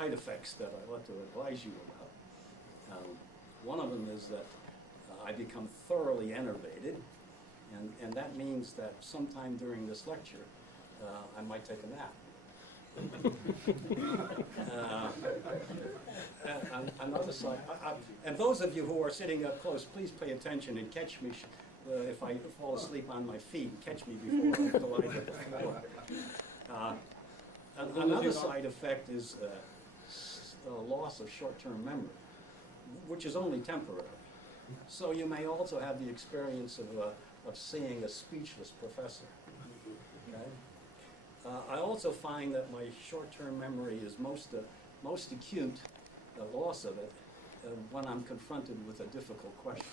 side effects that I want to advise you about. One of them is that I become thoroughly enervated, and that means that sometime during this lecture, I might take a nap. Another side, and those of you who are sitting up close, please pay attention and catch me if I fall asleep on my feet. Catch me before I collide with the floor. Another side effect is loss of short-term memory, which is only temporary. So you may also have the experience of seeing a speechless professor. Okay? I also find that my short-term memory is most acute, the loss of it, when I'm confronted with a difficult question.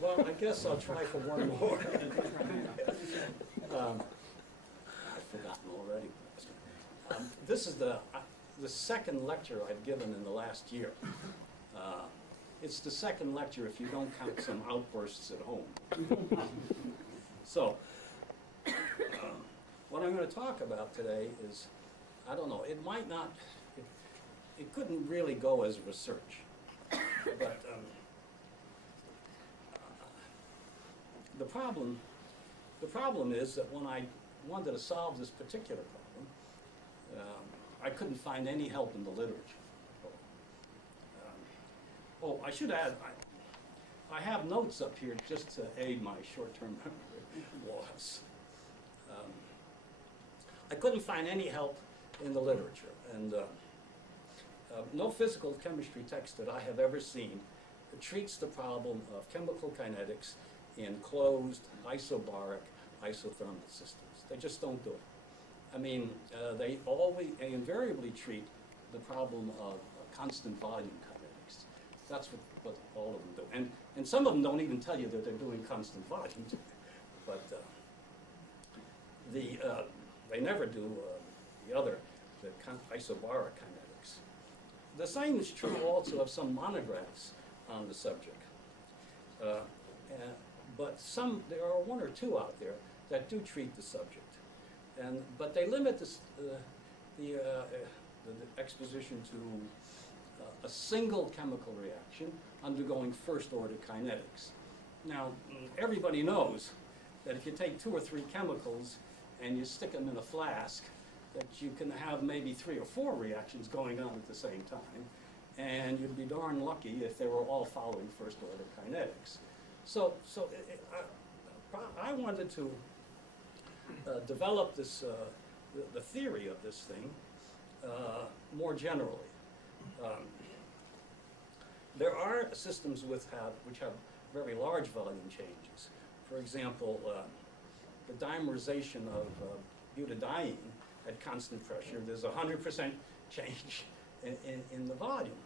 Well, I guess I'll try for one more. I've forgotten already. This is the second lecture I've given in the last year. It's the second lecture if you don't count some outbursts at home. So, what I'm going to talk about today is, I don't know, it might not, it couldn't really go as research, but the problem is that when I wanted to solve this particular problem, I couldn't find any help in the literature. Oh, I should add, I have notes up here just to aid my short-term memory loss. I couldn't find any help in the literature, and no physical chemistry text that I have ever seen treats the problem of chemical kinetics in closed, isobaric, isothermal systems. They just don't do it. I mean, they invariably treat the problem of constant volume kinetics. That's what all of them do. And some of them don't even tell you that they're doing constant volume, but they never do the isobaric kinetics. The same is true also of some monographs on the subject. But there are one or two out there that do treat the subject. But they limit the exposition to a single chemical reaction undergoing first-order kinetics. Now, everybody knows that if you take 2 or 3 chemicals and you stick them in a flask, that you can have maybe 3 or 4 reactions going on at the same time, and you'd be darn lucky if they were all following first-order kinetics. So I wanted to develop this, the theory of this thing more generally. There are systems which have very large volume changes. For example, the dimerization of butadiene at constant pressure, there's 100% change in the volume.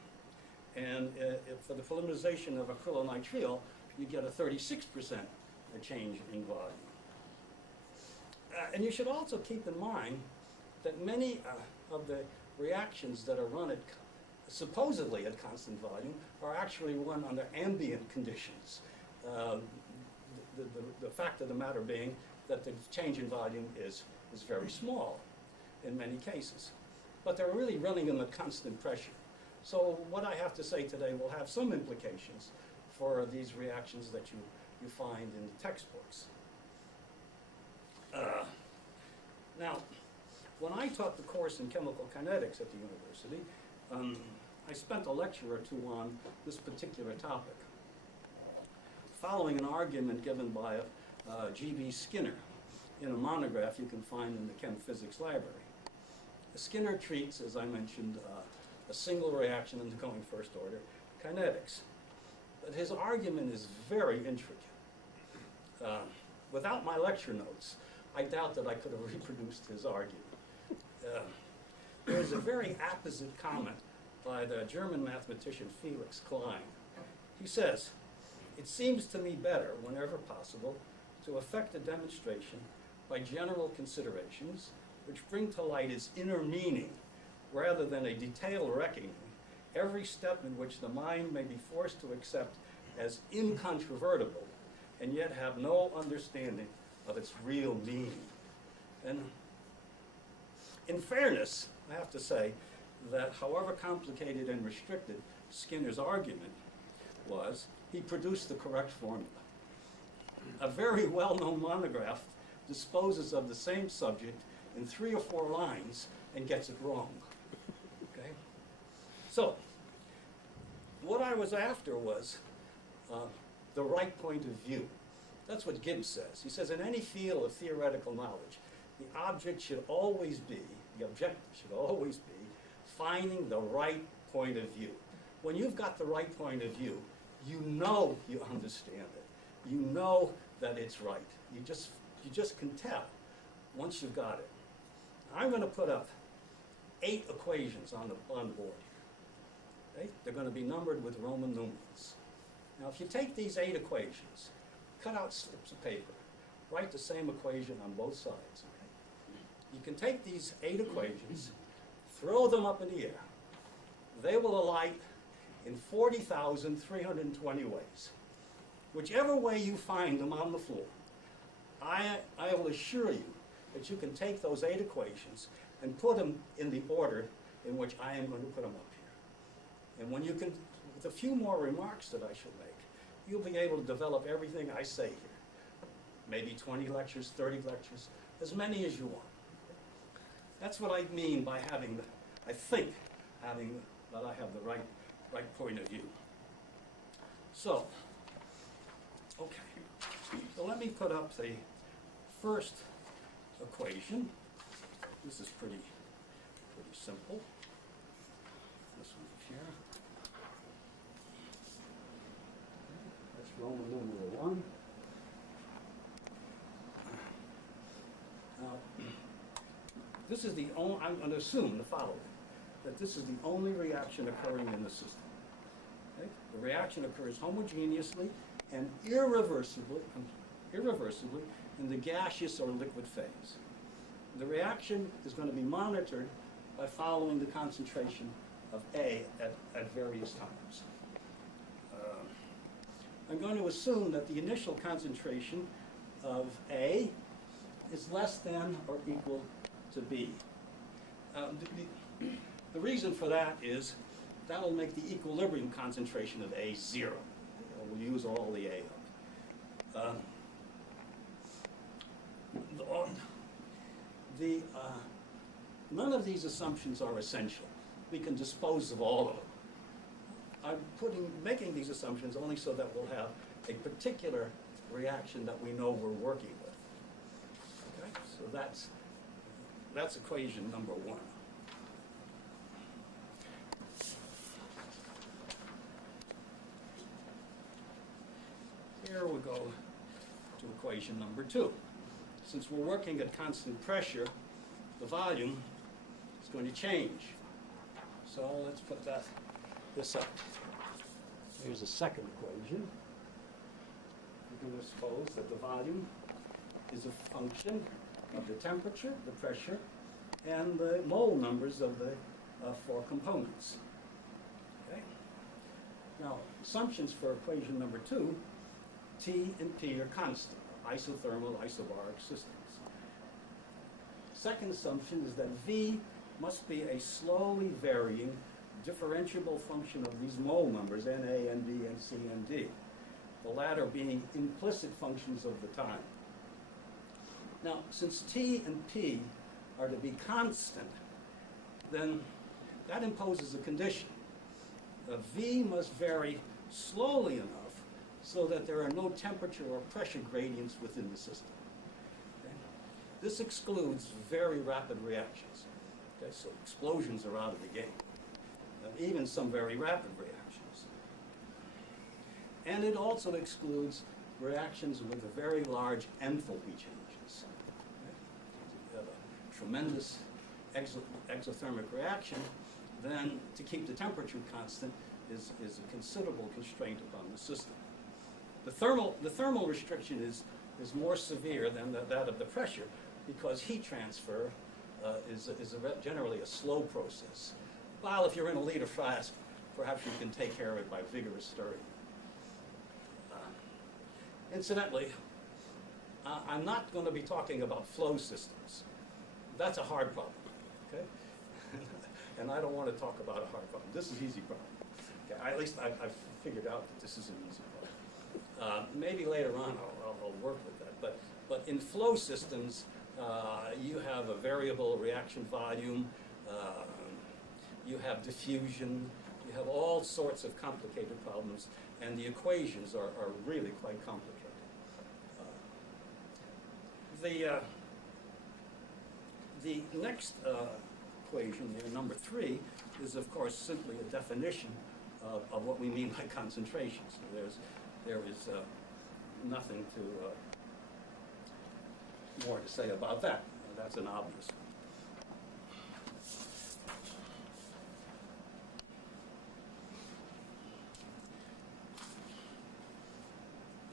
And for the polymerization of acrylonitrile, you get a 36% change in volume. And you should also keep in mind that many of the reactions that are run supposedly at constant volume are actually run under ambient conditions. The fact of the matter being that the change in volume is very small in many cases. But they're really running them at constant pressure. So what I have to say today will have some implications for these reactions that you find in the textbooks. Now, when I taught the course in chemical kinetics at the university, I spent a lecture or two on this particular topic, following an argument given by G.B. Skinner in a monograph you can find in the Chem Physics Library. Skinner treats, as I mentioned, a single reaction undergoing first order kinetics. But his argument is very intricate. Without my lecture notes, I doubt that I could have reproduced his argument. There's a very apposite comment by the German mathematician Felix Klein. He says, "It seems to me better, whenever possible, to effect a demonstration by general considerations which bring to light its inner meaning, rather than a detailed reckoning, every step in which the mind may be forced to accept as incontrovertible, and yet have no understanding of its real meaning." And in fairness, I have to say that however complicated and restricted Skinner's argument was, he produced the correct formula. A very well-known monograph disposes of the same subject in 3 or 4 lines and gets it wrong. Okay? So, what I was after was the right point of view. That's what Gibbs says. He says in any field of theoretical knowledge, the object should always be, the objective should always be, finding the right point of view. When you've got the right point of view, you know you understand it. You know that it's right. You just can tell once you've got it. I'm going to put up 8 equations on the board here. Okay? They're going to be numbered with Roman numerals. Now, if you take these 8 equations, cut out slips of paper, write the same equation on both sides. Okay? You can take these 8 equations, throw them up in the air. They will alight in 40,320 ways. Whichever way you find them on the floor, I will assure you that you can take those 8 equations and put them in the order in which I am going to put them up here. And when you can, with a few more remarks that I should make, you'll be able to develop everything I say here. Maybe 20 lectures, 30 lectures, as many as you want. That's what I mean by having, I think, that I have the right point of view. So, okay. So let me put up the first equation. This is pretty simple. This one here. That's Roman numeral 1. Now, this is the only, I'm going to assume the following, that this is the only reaction occurring in the system. Okay? The reaction occurs homogeneously and irreversibly in the gaseous or liquid phase. The reaction is going to be monitored by following the concentration of A at various times. I'm going to assume that the initial concentration of A is less than or equal to B. The reason for that is that will make the equilibrium concentration of A 0. We'll use all the A up. None of these assumptions are essential. We can dispose of all of them. I'm making these assumptions only so that we'll have a particular reaction that we know we're working with. Okay? So that's equation number 1. Here we go to equation number 2. Since we're working at constant pressure, the volume is going to change. So let's put this up. Here's the second equation. We're going to suppose that the volume is a function of the temperature, the pressure, and the mole numbers of the 4 components. Okay? Now, assumptions for equation number 2, T and P are constant, isothermal, isobaric systems. Second assumption is that V must be a slowly varying differentiable function of these mole numbers, Na and B and C and D, the latter being implicit functions of the time. Now, since T and P are to be constant, then that imposes a condition. V must vary slowly enough so that there are no temperature or pressure gradients within the system. Okay? This excludes very rapid reactions. Okay? So explosions are out of the game. Even some very rapid reactions. And it also excludes reactions with very large enthalpy changes. Okay? If you have a tremendous exothermic reaction, then to keep the temperature constant is a considerable constraint upon the system. The thermal restriction is more severe than that of the pressure because heat transfer is generally a slow process. While if you're in a liter flask, perhaps you can take care of it by vigorous stirring. Incidentally, I'm not going to be talking about flow systems. That's a hard problem, okay? And I don't want to talk about a hard problem. This is an easy problem. Okay? At least I've figured out that this is an easy problem. Maybe later on I'll work with that. But in flow systems, you have a variable reaction volume, you have diffusion, you have all sorts of complicated problems, and the equations are really quite complicated. The next equation there, number 3, is of course simply a definition of what we mean by concentration. So there is nothing more to say about that. That's an obvious one.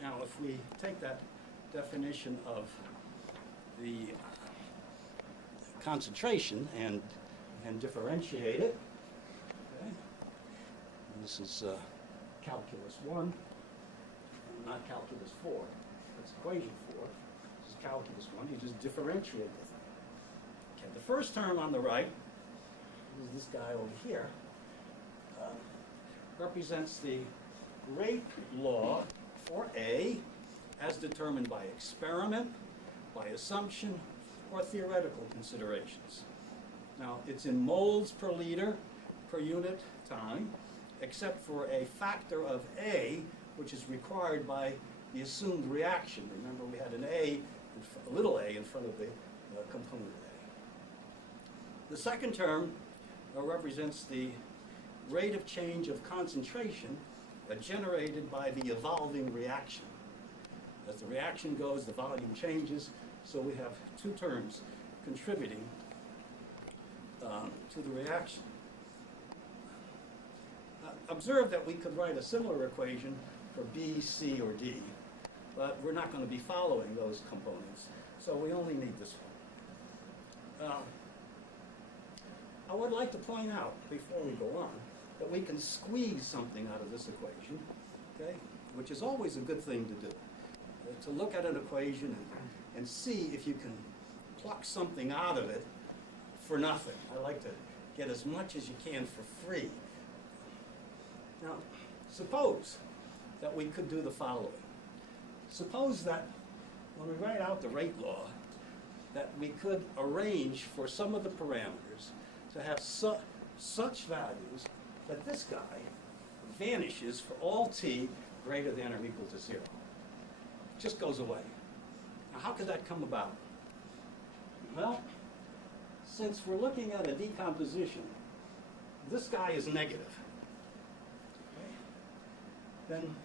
Now, if we take that definition of the concentration and differentiate it, okay? And this is calculus 1, not calculus 4. That's equation 4. This is calculus 1. You just differentiate it. Okay, the first term on the right is this guy over here. Represents the rate law for A as determined by experiment, by assumption, or theoretical considerations. Now, it's in moles per liter per unit time, except for a factor of A, which is required by the assumed reaction. Remember, we had an A, a little a in front of the component A. The second term represents the rate of change of concentration generated by the evolving reaction. As the reaction goes, the volume changes, so we have 2 terms contributing to the reaction. Observe that we could write a similar equation for B, C, or D, but we're not going to be following those components, so we only need this one. I would like to point out, before we go on, that we can squeeze something out of this equation, okay, which is always a good thing to do. To look at an equation and see if you can pluck something out of it for nothing. I like to get as much as you can for free. Now, suppose that we could do the following. Suppose that when we write out the rate law, that we could arrange for some of the parameters to have such values that this guy vanishes for all t greater than or equal to 0. It just goes away. Now, how could that come about? Well, since we're looking at a decomposition, this guy is negative. Okay? Then,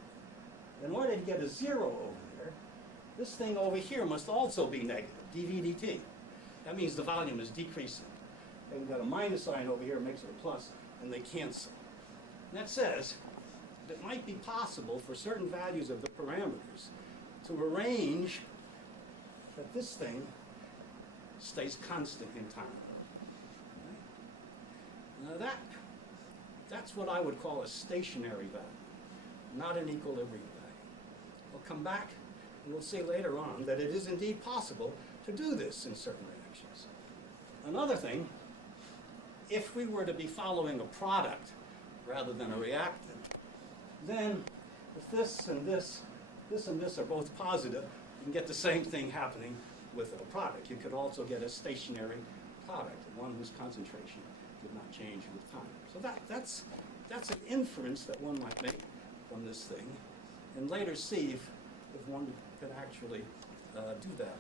in order to get a 0 over there, this thing over here must also be negative, dv dt. That means the volume is decreasing. And we've got a minus sign over here, makes it a plus, and they cancel. And that says that it might be possible for certain values of the parameters to arrange that this thing stays constant in time. Okay? Now that's what I would call a stationary value, not an equilibrium value. We'll come back and we'll see later on that it is indeed possible to do this in certain reactions. Another thing, if we were to be following a product rather than a reactant, then if this and this are both positive, you can get the same thing happening with a product. You could also get a stationary product, one whose concentration did not change with time. So that's an inference that one might make from this thing, and later see if one could actually do that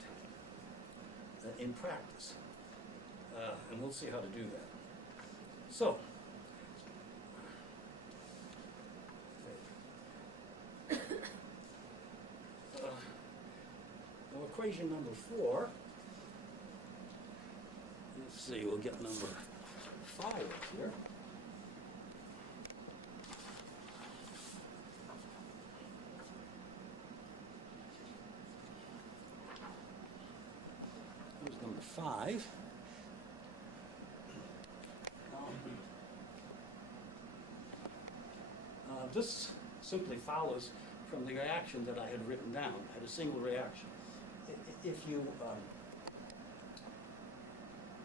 in practice. And we'll see how to do that. So, now equation number 4, let's see, we'll get number 5 up here. Here's number 5. This simply follows from the reaction that I had written down. I had a single reaction. If you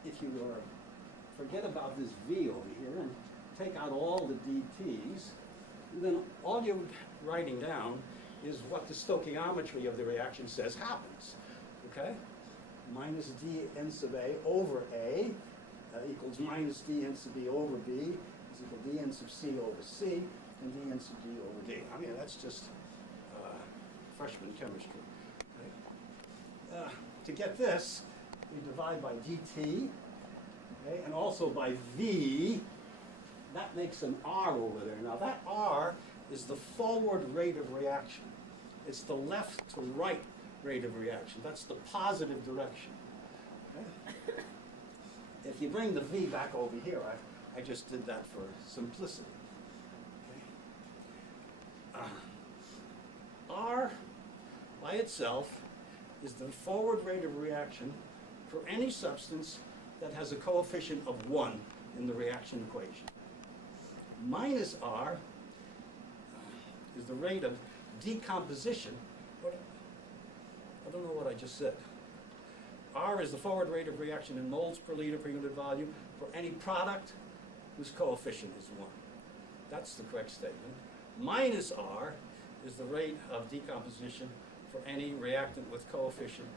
if you forget about this V over here and take out all the dTs, then all you're writing down is what the stoichiometry of the reaction says happens, okay? Minus dN sub A over A equals minus dN sub B over B is equal to dN sub C over C and dN sub D over D. I mean, that's just freshman chemistry. Right? To get this, we divide by dt, okay, and also by V. That makes an R over there. Now that R is the forward rate of reaction. It's the left to right rate of reaction. That's the positive direction. Okay? If you bring the V back over here, I just did that for simplicity. Okay? R by itself is the forward rate of reaction for any substance that has a coefficient of 1 in the reaction equation. Minus R is the rate of decomposition. I don't know what I just said. R is the forward rate of reaction in moles per liter per unit volume for any product whose coefficient is 1. That's the correct statement. Minus R is the rate of decomposition for any reactant with coefficient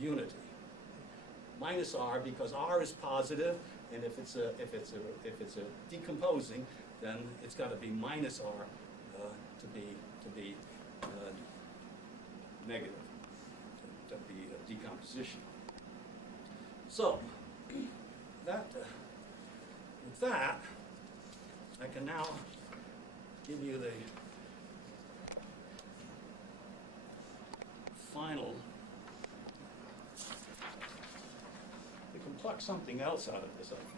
unity. Minus R because R is positive, and if it's a decomposing, then it's got to be minus R to be negative, to be a decomposition. So with that, I can now give you the final. We can pluck something else out of this, I think.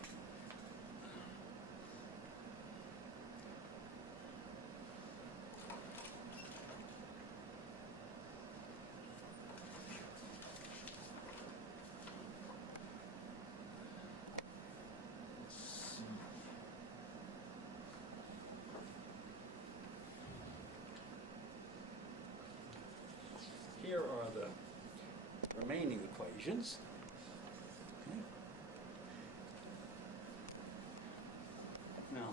Here are the remaining equations. Okay. Now,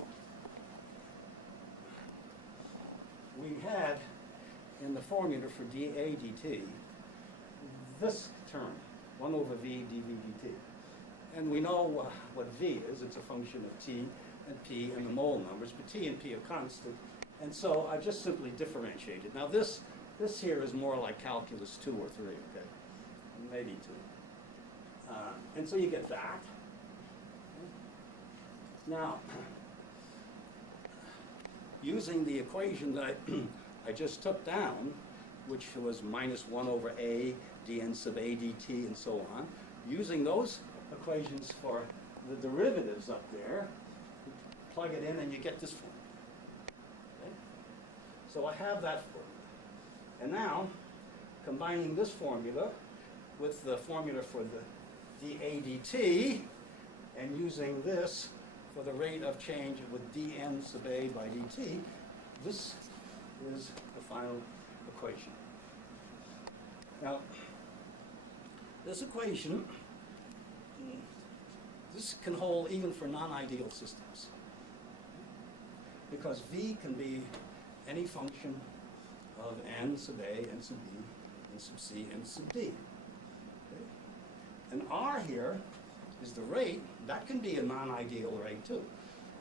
we had in the formula for dA dt this term, 1 over V dV dt. And we know what V is. It's a function of T and P and the mole numbers, but T and P are constant. And so I just simply differentiated. Now this here is more like calculus 2 or 3, okay? Maybe 2. And so you get that. Now, using the equation that I just took down, which was minus 1 over A, dN sub A dt, and so on, using those equations for the derivatives up there, you plug it in and you get this formula. Okay? So I have that formula. And now, combining this formula with the formula for the dA dt, and using this for the rate of change with dN sub A by dt, this is the final equation. Now, this equation, this can hold even for non-ideal systems, because V can be any function of n sub A, n sub B, n sub C, n sub D. Okay? And R here is the rate. That can be a non-ideal rate too.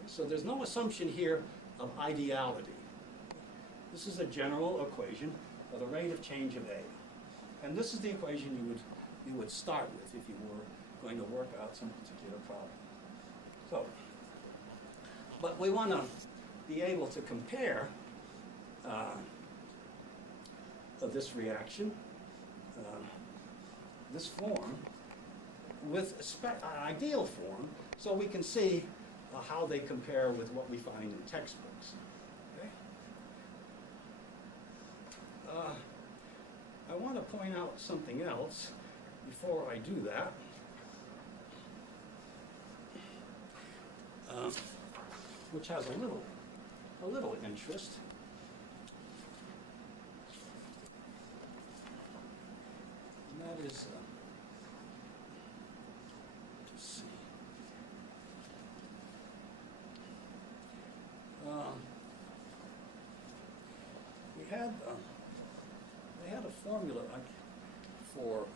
So there's no assumption here of ideality. This is a general equation of the rate of change of A. And this is the equation you would start with if you were going to work out some particular problem. So, but we want to be able to compare this reaction, this form, with an ideal form, so we can see how they compare with what we find in textbooks. Okay? I want to point out something else before I do that. Which has a little interest. And that is, let's see. they had a formula for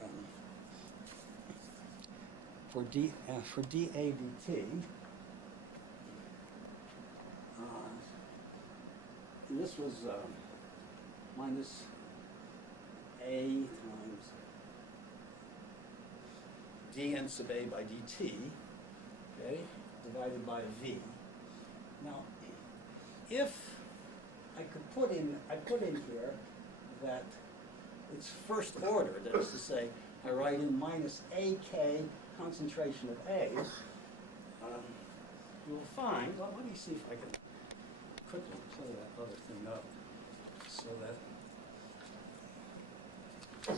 dA dt. And this was minus a times dn sub a by dt, okay, divided by a v. Now, if I put in here that it's first order, that is to say, I write in minus AK concentration of A, you'll find, well, let me see if I can quickly pull that other thing up so that there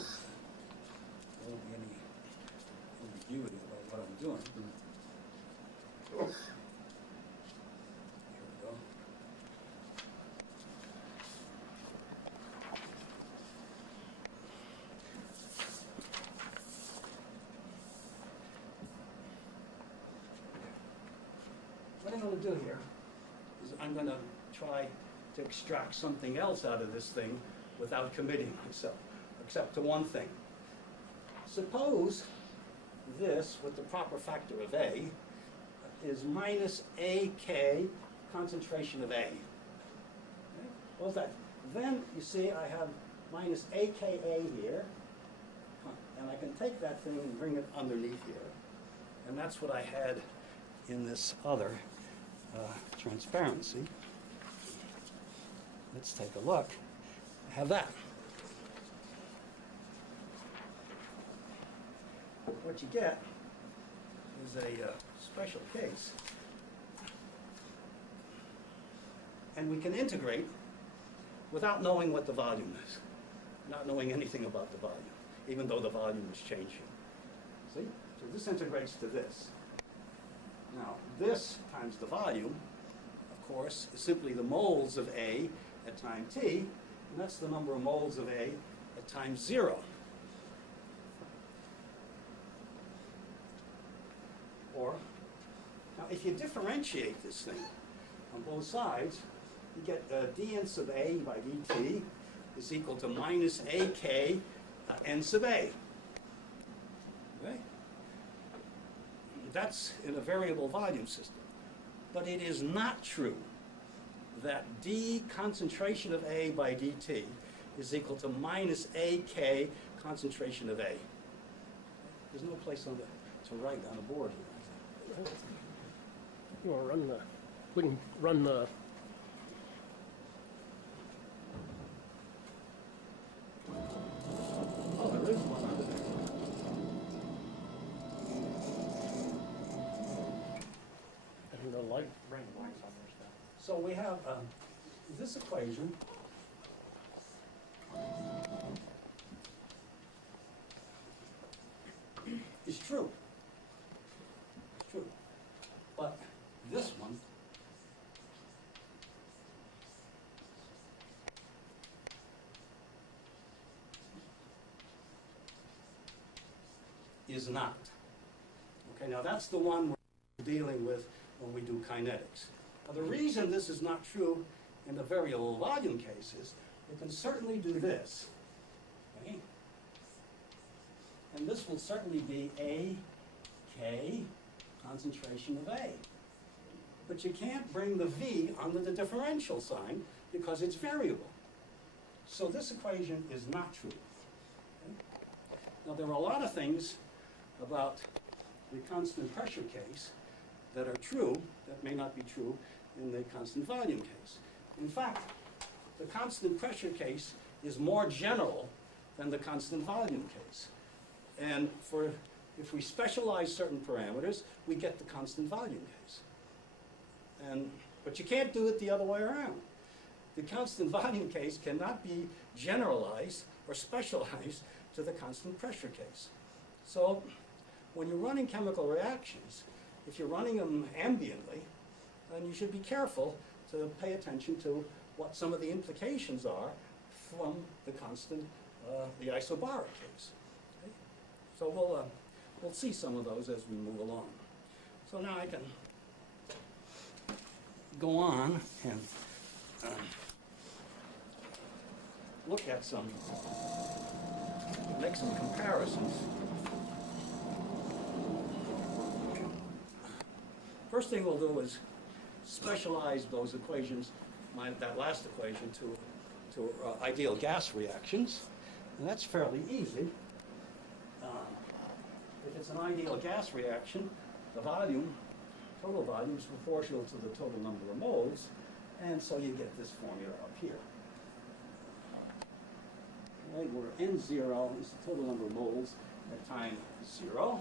won't be any ambiguity about what I'm doing. Here we go. What I'm going to do here is I'm going to try to extract something else out of this thing without committing myself, except to one thing. Suppose this, with the proper factor of A, is minus AK concentration of A. Okay? What's that? Then, you see, I have minus AKA here, and I can take that thing and bring it underneath here. And that's what I had in this other transparency. Let's take a look. I have that. What you get is a special case. And we can integrate without knowing what the volume is, not knowing anything about the volume, even though the volume is changing. See? So this integrates to this. Now, this times the volume, of course, is simply the moles of A at time t, and that's the number of moles of A at time 0. Or, now if you differentiate this thing on both sides, you get dn sub A by dt is equal to minus AK n sub A. Okay? That's in a variable volume system. But it is not true that d concentration of A by dt is equal to minus AK concentration of A. There's no place on to write on a board. You want to run the, we can run the, Oh, there is one under there. and the light. So we have this equation is true. It's true. But this one is not. Okay, now that's the one we're dealing with when we do kinetics. Now the reason this is not true in the variable volume case is we can certainly do this. Okay? And this will certainly be AK concentration of A. But you can't bring the V under the differential sign because it's variable. So this equation is not true. Okay? Now there are a lot of things about the constant pressure case that are true that may not be true in the constant volume case. In fact, the constant pressure case is more general than the constant volume case. And if we specialize certain parameters, we get the constant volume case. But you can't do it the other way around. The constant volume case cannot be generalized or specialized to the constant pressure case. So when you're running chemical reactions, if you're running them ambiently, then you should be careful to pay attention to what some of the implications are from the constant, the isobaric case. Okay? So we'll see some of those as we move along. So now I can go on and look at make some comparisons. First thing we'll do is specialize those equations, that last equation, to ideal gas reactions. And that's fairly easy. If it's an ideal gas reaction, the total volume is proportional to the total number of moles, and so you get this formula up here. Okay, where N0 is the total number of moles at time 0.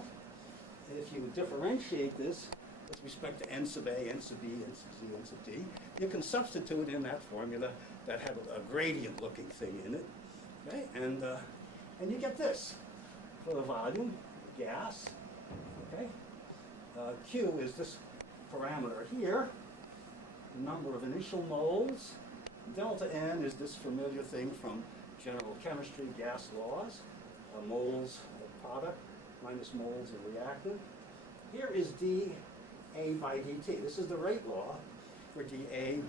And if you differentiate this with respect to N sub A, N sub B, N sub Z, N sub D, you can substitute in that formula that had a gradient-looking thing in it. Okay, and you get this for the volume, gas. Okay, Q is this parameter here, the number of initial moles. Delta N is this familiar thing from general chemistry, gas laws, moles of product minus moles of reactant. Here is dA by dt. This is the rate law for dA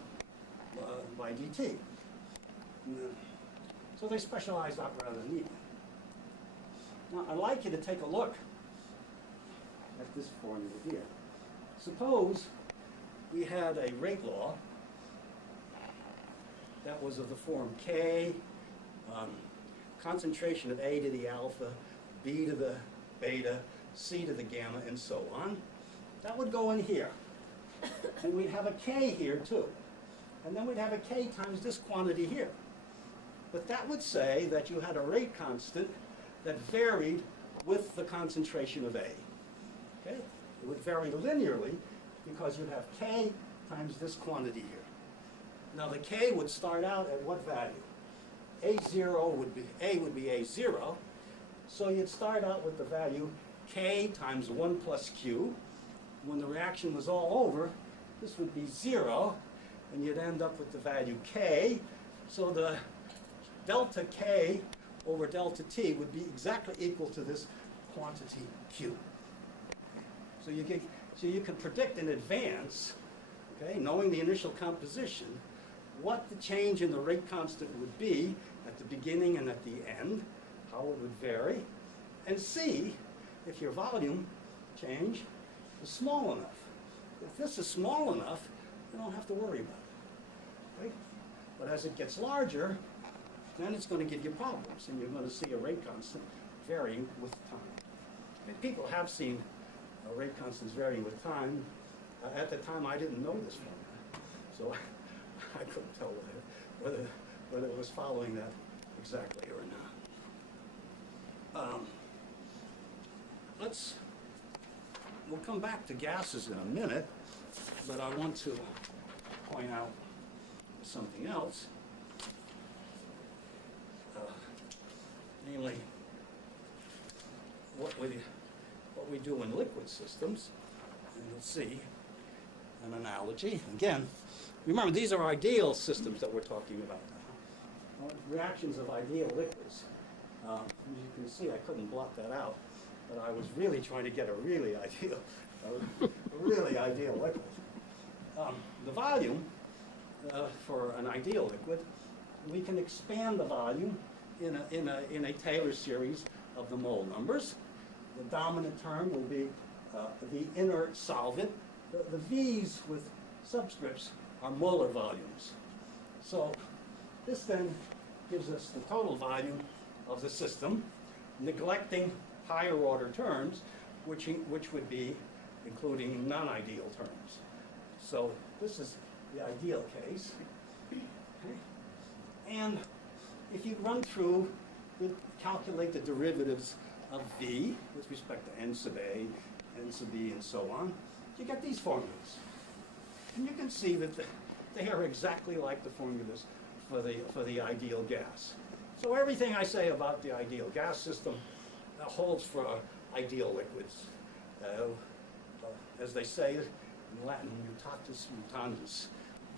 by dt. So they specialize that rather neatly. Now, I'd like you to take a look at this formula here. Suppose we had a rate law that was of the form K, concentration of A to the alpha, B to the beta, C to the gamma, and so on. That would go in here. And we'd have a K here too. And then we'd have a K times this quantity here. But that would say that you had a rate constant that varied with the concentration of A. Okay? It would vary linearly because you'd have K times this quantity here. Now the K would start out at what value? A0 would be A0. So you'd start out with the value K times 1 plus Q. When the reaction was all over, this would be 0, and you'd end up with the value K. So the delta K over delta T would be exactly equal to this quantity Q. So you can predict in advance, okay, knowing the initial composition, what the change in the rate constant would be at the beginning and at the end, how it would vary, and see if your volume change is small enough. If this is small enough, you don't have to worry about it. Right? But as it gets larger, then it's going to give you problems, and you're going to see a rate constant varying with time. And people have seen rate constants varying with time. At the time, I didn't know this formula, so I couldn't tell whether it was following that exactly or not. We'll come back to gases in a minute, but I want to point out something else. Namely, what we do in liquid systems. And you'll see an analogy. Again, remember, these are ideal systems that we're talking about now. Reactions of ideal liquids. As you can see, I couldn't blot that out, but I was really trying to get a really ideal liquid. The volume for an ideal liquid, we can expand the volume in a Taylor series of the mole numbers. The dominant term will be the inert solvent. The V's with subscripts are molar volumes. So this then gives us the total volume of the system, neglecting higher order terms, which would be including non-ideal terms. So this is the ideal case. Okay. And if you run through, calculate the derivatives of V with respect to N sub A, N sub B, and so on, you get these formulas. And you can see that they are exactly like the formulas for the ideal gas. So everything I say about the ideal gas system holds for ideal liquids. As they say in Latin, mutatis mutandis.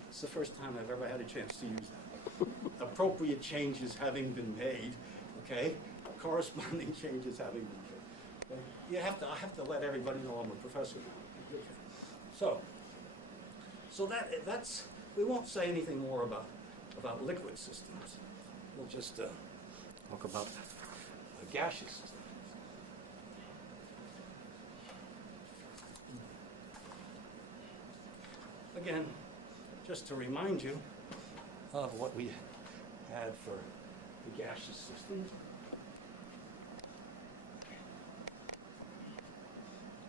It's the first time I've ever had a chance to use that. Appropriate changes having been made, okay? Corresponding changes having been made. Okay? I have to let everybody know I'm a professor now. Okay. So that's we won't say anything more about liquid systems. we'll just talk about a gaseous system. Again, just to remind you of what we had for the gaseous system.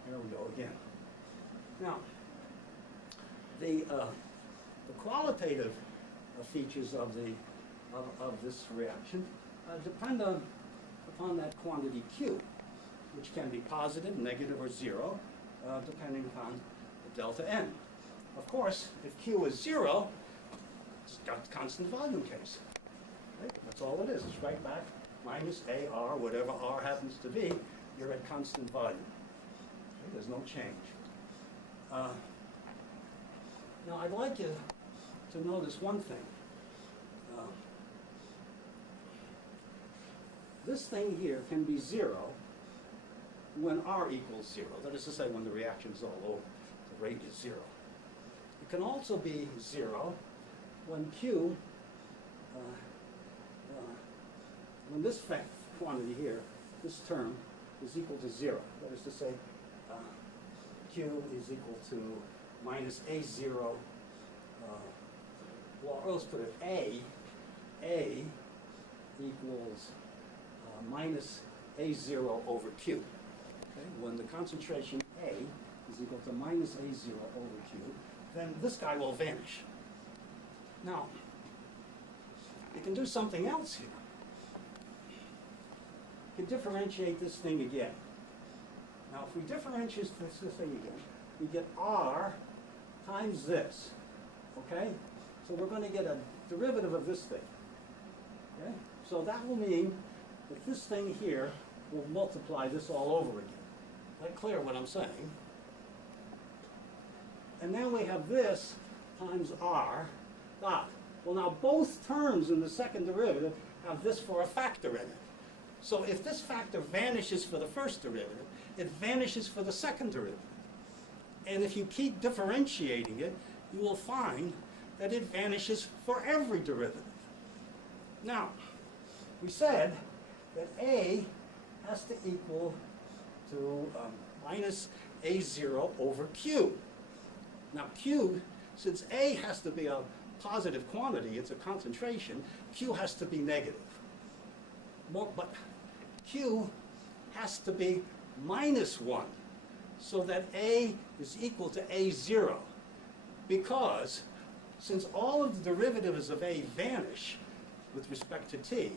There we go again. Now, the qualitative features of this reaction depend upon that quantity Q, which can be positive, negative, or zero, depending upon the delta N. Of course, if Q is zero, it's got constant volume case. Right? That's all it is. It's right back minus AR, whatever R happens to be, you're at constant volume. Okay? There's no change. Now, I'd like you to notice one thing. This thing here can be zero when R equals zero. That is to say, when the reaction is all over, the rate is zero. It can also be zero when Q, when this quantity here, this term, is equal to zero. That is to say, Q is equal to minus A0, well, let's put it A equals minus A0 over Q. Okay? When the concentration A is equal to minus A0 over Q, then this guy will vanish. Now, you can do something else here. You can differentiate this thing again. Now, if we differentiate this thing again, we get R times this, okay? So we're going to get a derivative of this thing, okay? So that will mean that this thing here will multiply this all over again. Is that clear what I'm saying? And then we have this times R dot. Well, now both terms in the second derivative have this for a factor in it. So if this factor vanishes for the first derivative, it vanishes for the second derivative. And if you keep differentiating it, you will find that it vanishes for every derivative. Now, we said that A has to equal to minus A0 over Q. Now Q, since A has to be a positive quantity, it's a concentration, Q has to be negative. But Q has to be minus 1, so that A is equal to A0, because since all of the derivatives of A vanish with respect to T,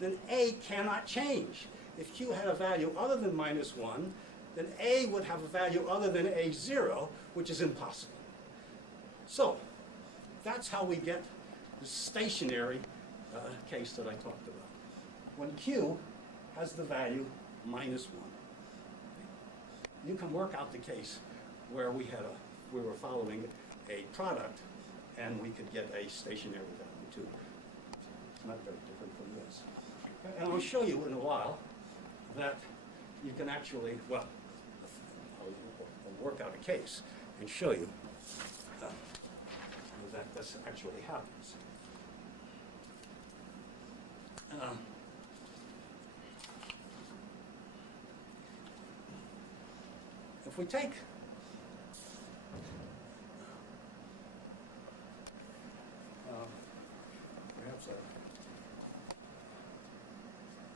then A cannot change. If Q had a value other than minus 1, then A would have a value other than A0, which is impossible. So that's how we get the stationary case that I talked about. When Q has the value minus 1. You can work out the case where we were following a product and we could get a stationary value too. It's not very different from this. And I'll show you in a while that you can actually, well, I'll work out a case and show you that this actually happens. If we take perhaps I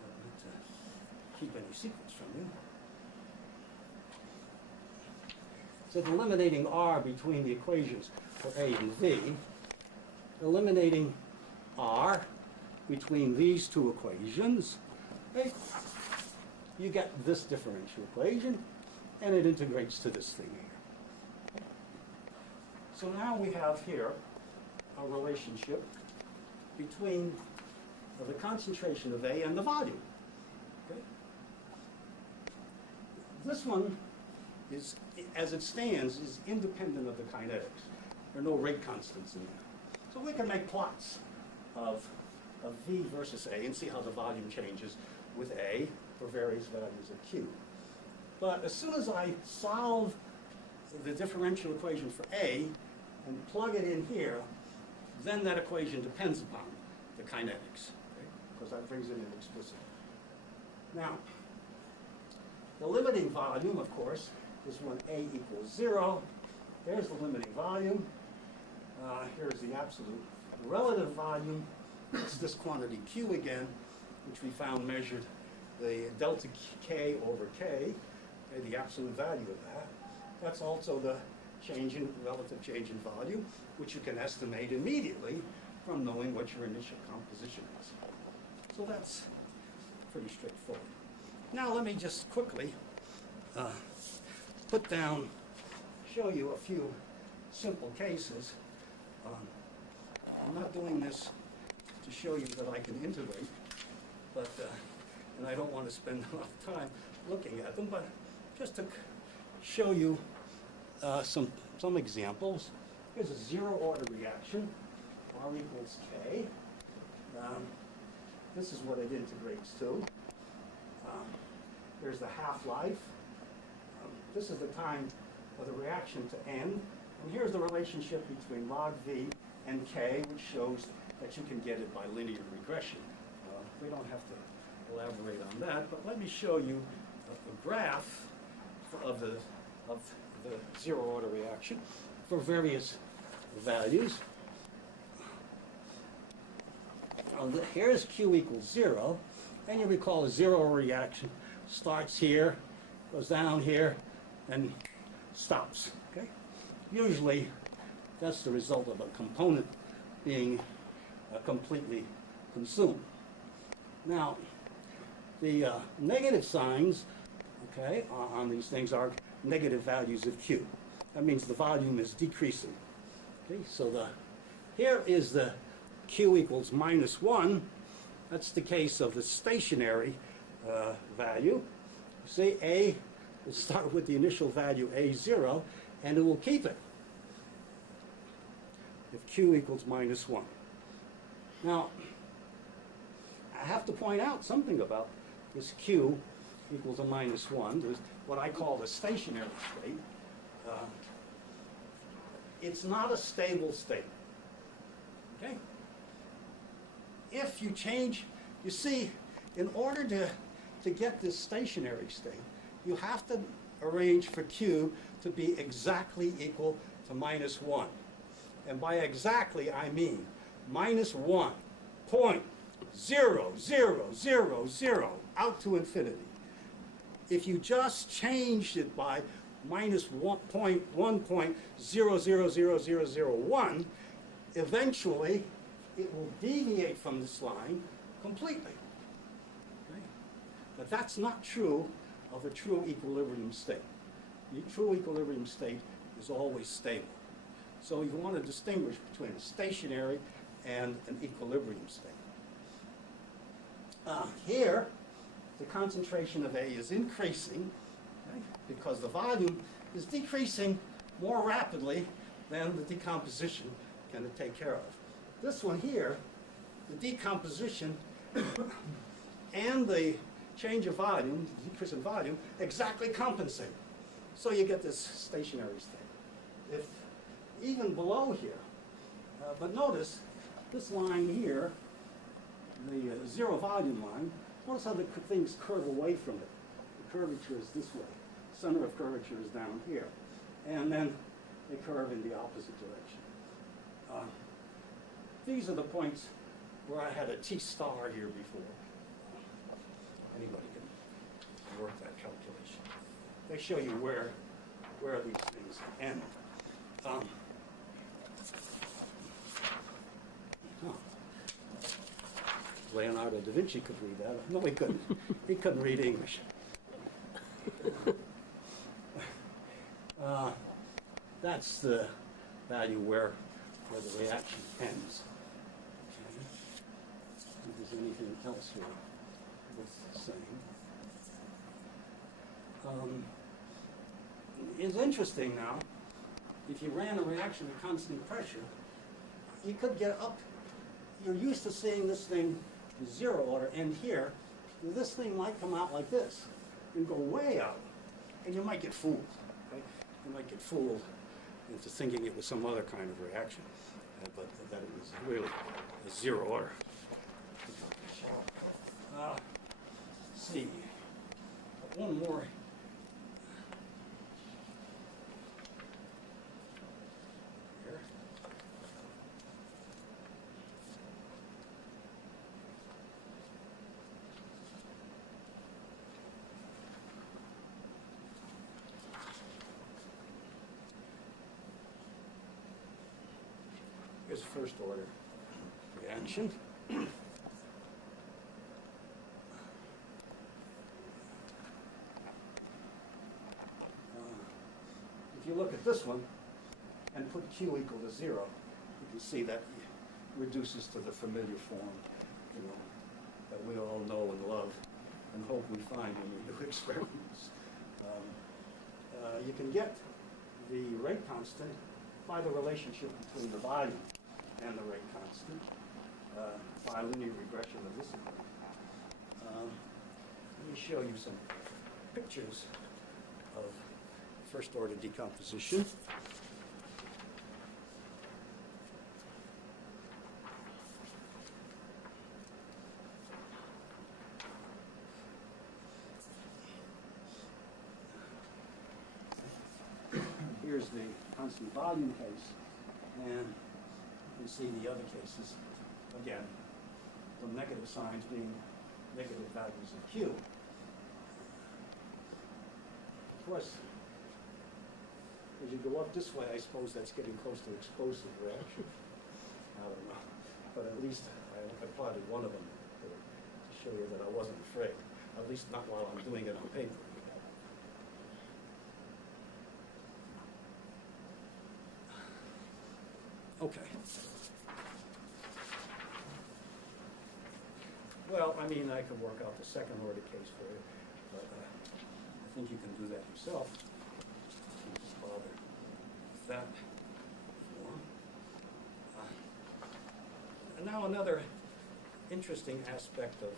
don't need to keep any secrets from you. So eliminating R between the equations for A and V, eliminating R between these two equations, okay, you get this differential equation, and it integrates to this thing here. So now we have here a relationship between the concentration of A and the volume. Okay? This one is, as it stands, is independent of the kinetics. There are no rate constants in there. So we can make plots of V versus A and see how the volume changes with A for various values of Q. But as soon as I solve the differential equation for A and plug it in here, then that equation depends upon the kinetics. because that brings it in explicitly. Now, the limiting volume, of course, is when A equals 0. There's the limiting volume. Here's the absolute relative volume. It's this quantity Q again, which we found measured the delta K over K, the absolute value of that. That's also the relative change in volume, which you can estimate immediately from knowing what your initial composition is. So that's pretty straightforward. Now let me just quickly show you a few simple cases. I'm not doing this to show you that I can integrate, but and I don't want to spend enough time looking at them, but just to show you some examples. Here's a zero-order reaction, R equals K. This is what it integrates to. Here's the half-life. This is the time for the reaction to end. And here's the relationship between log V and K, which shows that you can get it by linear regression. We don't have to elaborate on that, but let me show you a graph of the zero-order reaction for various values. Here's Q equals 0, and you recall a zero reaction starts here, goes down here, and stops. Okay? Usually, that's the result of a component being completely consumed. Now, the negative signs, okay, on these things are negative values of Q. That means the volume is decreasing. Okay, so here is the Q equals -1. That's the case of the stationary value. You see, A will start with the initial value A0, and it will keep it if Q equals -1. Now, I have to point out something about this Q equals a -1. There's what I call the stationary state. It's not a stable state. Okay? If you change, you see, in order to get this stationary state, you have to arrange for Q to be exactly equal to -1. And by exactly, I mean -1.0000 out to infinity. If you just changed it by -1.0000001, eventually it will deviate from this line completely. Okay? But that's not true of a true equilibrium state. The true equilibrium state is always stable. So you want to distinguish between a stationary and an equilibrium state. Here, the concentration of A is increasing, okay, because the volume is decreasing more rapidly than the decomposition can take care of. This one here, the decomposition and the change of volume, the decrease in volume, exactly compensate. So you get this stationary state. If even below here, but notice this line here, the zero volume line, notice how the things curve away from it. The curvature is this way. Center of curvature is down here. And then they curve in the opposite direction. These are the points where I had a T star here before. Anybody can work that calculation. They show you where these things end. Leonardo da Vinci could read that. No, he couldn't. He couldn't read English. That's the value where the reaction ends. Okay. If there's anything else here worth saying. It's interesting now, if you ran a reaction at constant pressure, you could get up. You're used to seeing this thing zero order end here. This thing might come out like this and go way out, and you might get fooled. Okay? You might get fooled into thinking it was some other kind of reaction, but that it was really a zero order. Let's see. One more. Here. Here's first order reaction. If you look at this one and put Q equal to 0, you can see that reduces to the familiar form, you know, that we all know and love and hope we find when we do experiments. You can get the rate constant by the relationship between the volume and the rate constant by linear regression of this equation. Let me show you some pictures of first order decomposition. Here's the constant volume case, and you can see the other cases, again, the negative signs being negative values of Q. Of course, as you go up this way, I suppose that's getting close to explosive reaction. I don't know. But at least I plotted one of them to show you that I wasn't afraid, at least not while I'm doing it on paper. Okay. Well, I mean, I could work out the second order case for you, but I think you can do that yourself. Don't just bother with that form. And now another interesting aspect of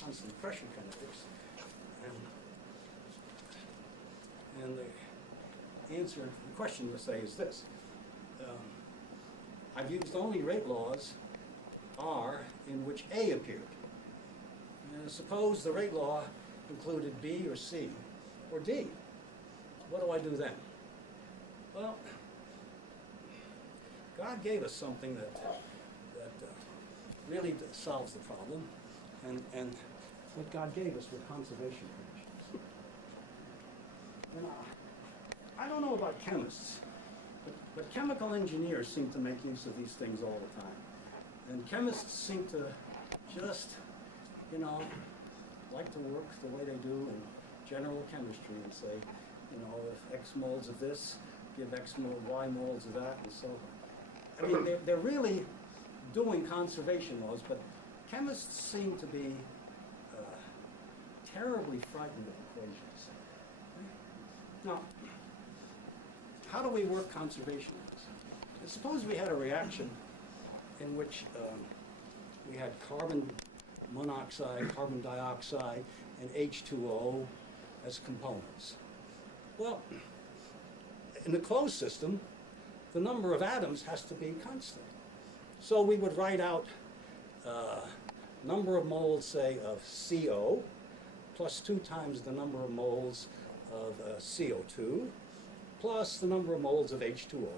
constant pressure kinetics, and the answer, the question to say is this. I've used only rate laws R in which A appeared. Suppose the rate law included B or C or D. What do I do then? Well, God gave us something that really solves the problem, and what God gave us were conservation conditions. And I don't know about chemists, but chemical engineers seem to make use of these things all the time. And chemists seem to just, you know, like to work the way they do in general chemistry and say, you know, if X moles of this, give X Y moles of that, and so on. I mean, they're really doing conservation laws, but chemists seem to be terribly frightened of equations. Now, how do we work conservation laws? Suppose we had a reaction in which we had carbon monoxide, carbon dioxide, and H2O as components. Well, in the closed system, the number of atoms has to be constant. So we would write out number of moles, say, of CO, plus 2 times the number of moles of CO2, plus the number of moles of H2O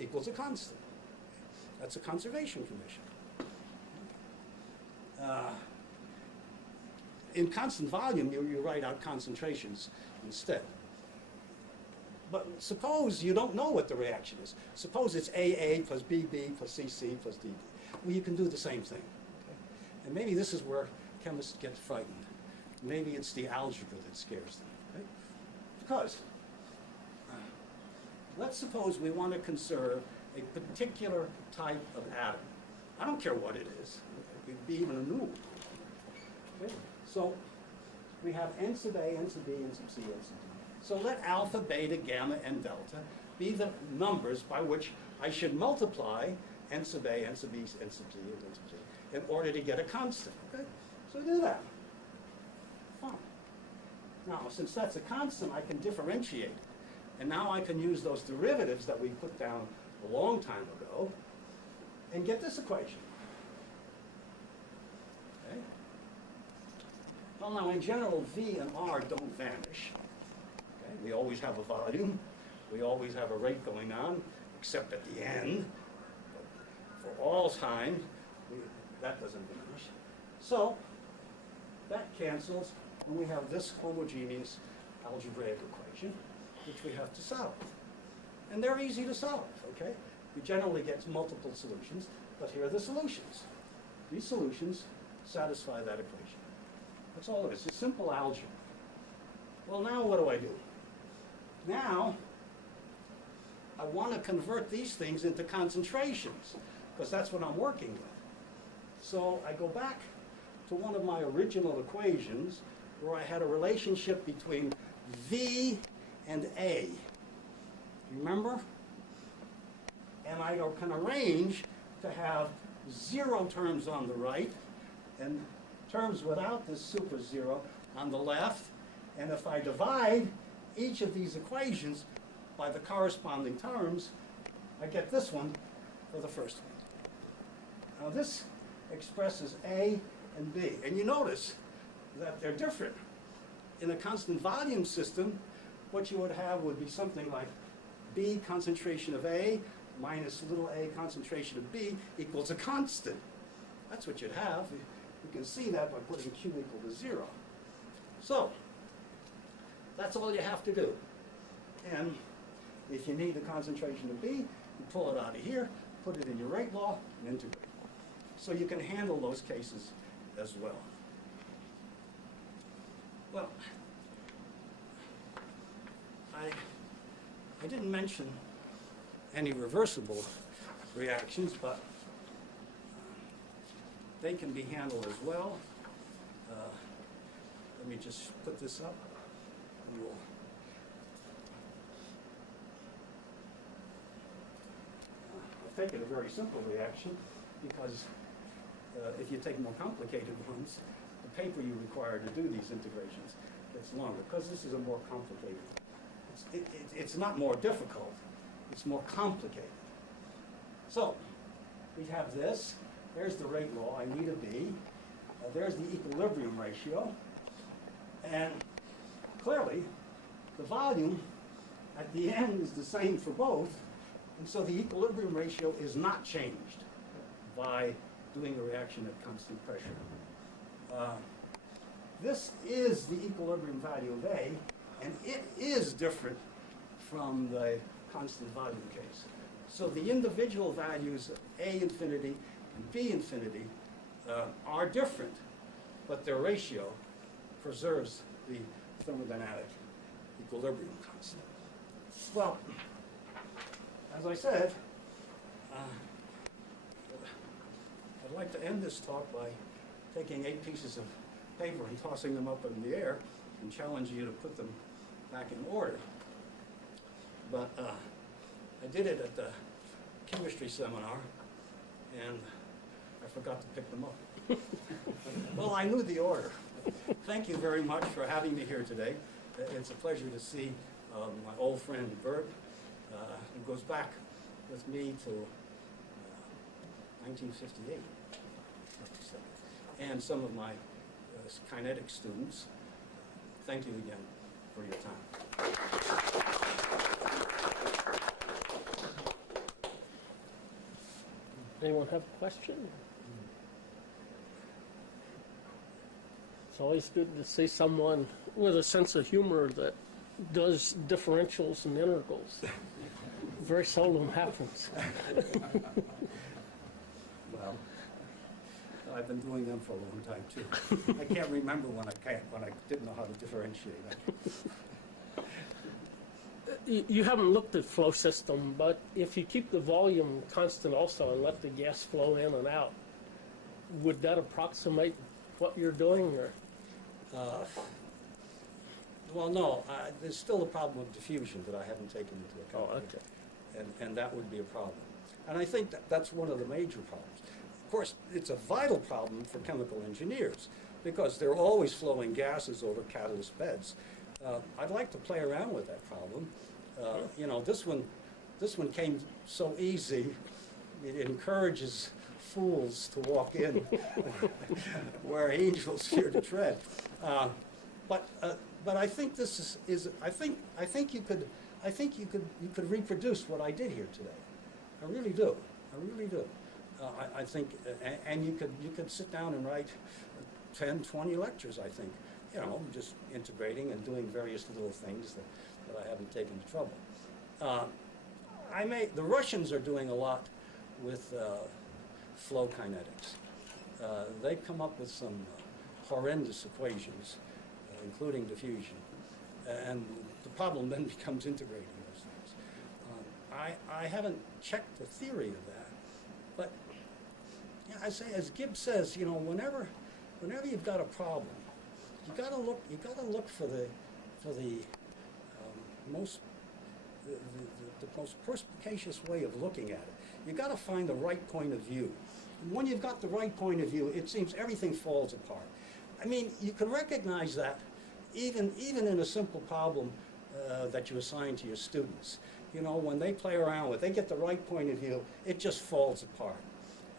equals a constant. That's a conservation condition. In constant volume, you write out concentrations instead. But suppose you don't know what the reaction is. Suppose it's AA plus BB plus CC plus DD. Well, you can do the same thing. Okay? And maybe this is where chemists get frightened. Maybe it's the algebra that scares them. Okay? Because let's suppose we want to conserve a particular type of atom. I don't care what it is. It could be even a null. Okay? So we have n sub A, n sub B, n sub C, n sub D. So let alpha, beta, gamma, and delta be the numbers by which I should multiply n sub A, n sub B, n sub C, and n sub D in order to get a constant. Okay? So do that. Fine. Now, since that's a constant, I can differentiate. And now I can use those derivatives that we put down a long time ago and get this equation. Well, now, in general, V and R don't vanish. Okay? We always have a volume. We always have a rate going on, except at the end. But for all time, that doesn't vanish. So that cancels, and we have this homogeneous algebraic equation, which we have to solve. And they're easy to solve, okay? We generally get multiple solutions, but here are the solutions. These solutions satisfy that equation. That's all it is. It's simple algebra. Well, now what do I do? Now, I want to convert these things into concentrations, because that's what I'm working with. So I go back to one of my original equations where I had a relationship between V and A. Remember? And I can arrange to have 0 terms on the right and terms without this super zero on the left. And if I divide each of these equations by the corresponding terms, I get this one for the first one. Now this expresses A and B. And you notice that they're different. In a constant volume system, what you would have would be something like B concentration of A minus little a concentration of B equals a constant. That's what you'd have. You can see that by putting Q equal to 0. So that's all you have to do. And if you need the concentration of B, you pull it out of here, put it in your rate law, and integrate. So you can handle those cases as well. Well, I didn't mention any reversible reactions, but they can be handled as well. Let me just put this up. And we'll I've taken a very simple reaction because if you take more complicated ones, the paper you require to do these integrations gets longer, because this is a more complicated. It's not more difficult, it's more complicated. So we have this. There's the rate law. I need a B. There's the equilibrium ratio. And clearly, the volume at the end is the same for both. And so the equilibrium ratio is not changed by doing a reaction at constant pressure. This is the equilibrium value of A, and it is different from the constant volume case. So the individual values of A infinity and B infinity are different, but their ratio preserves the thermodynamic equilibrium constant. Well, as I said, I'd like to end this talk by taking 8 pieces of paper and tossing them up in the air and challenging you to put them back in order. But I did it at the chemistry seminar, and I forgot to pick them up. Well, I knew the order. Thank you very much for having me here today. It's a pleasure to see my old friend Bert, who goes back with me to 1958, and some of my kinetic students. Thank you again for your time. Anyone have a question? It's always good to see someone with a sense of humor that does differentials and integrals. Very seldom happens. Well, I've been doing them for a long time too. I can't remember when I didn't know how to differentiate. You haven't looked at flow system, but if you keep the volume constant also and let the gas flow in and out, would that approximate what you're doing? Or? Well, no. There's still a problem of diffusion that I haven't taken into account. Oh, okay. And that would be a problem. And I think that's one of the major problems. Of course, it's a vital problem for chemical engineers because they're always flowing gases over catalyst beds. I'd like to play around with that problem. You know, this one came so easy. It encourages fools to walk in where angels fear to tread. But I think this is I think you could reproduce what I did here today. I really do. I really do. I think, and you could sit down and write 10, 20 lectures, I think, you know, just integrating and doing various little things that I haven't taken the trouble. The Russians are doing a lot with flow kinetics. They've come up with some horrendous equations, including diffusion, and the problem then becomes integrating those things. I haven't checked the theory of that, but yeah, I say, as Gibbs says, you know, whenever you've got a problem, you got to look for the most perspicacious way of looking at it. You got to find the right point of view. And when you've got the right point of view, it seems everything falls apart. I mean, you can recognize that even in a simple problem that you assign to your students. You know, when they play around with it, they get the right point of view, it just falls apart.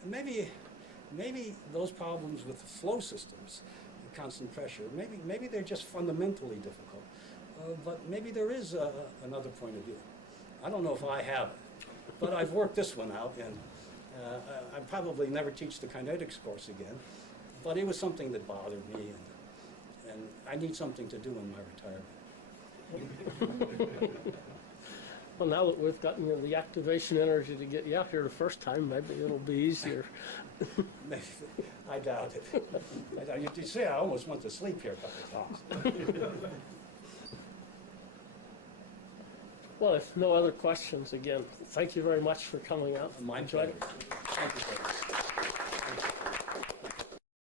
And maybe those problems with the flow systems, the constant pressure, maybe they're just fundamentally difficult. But maybe there is another point of view. I don't know if I have it, but I've worked this one out, and I probably never teach the kinetics course again, but it was something that bothered me, and I need something to do in my retirement. Well, now that we've gotten the activation energy to get you out here the first time, maybe it'll be easier. Maybe. I doubt it. You see, I almost went to sleep here a couple of times. Well, if no other questions, again, thank you very much for coming out. My pleasure. Thank you, folks.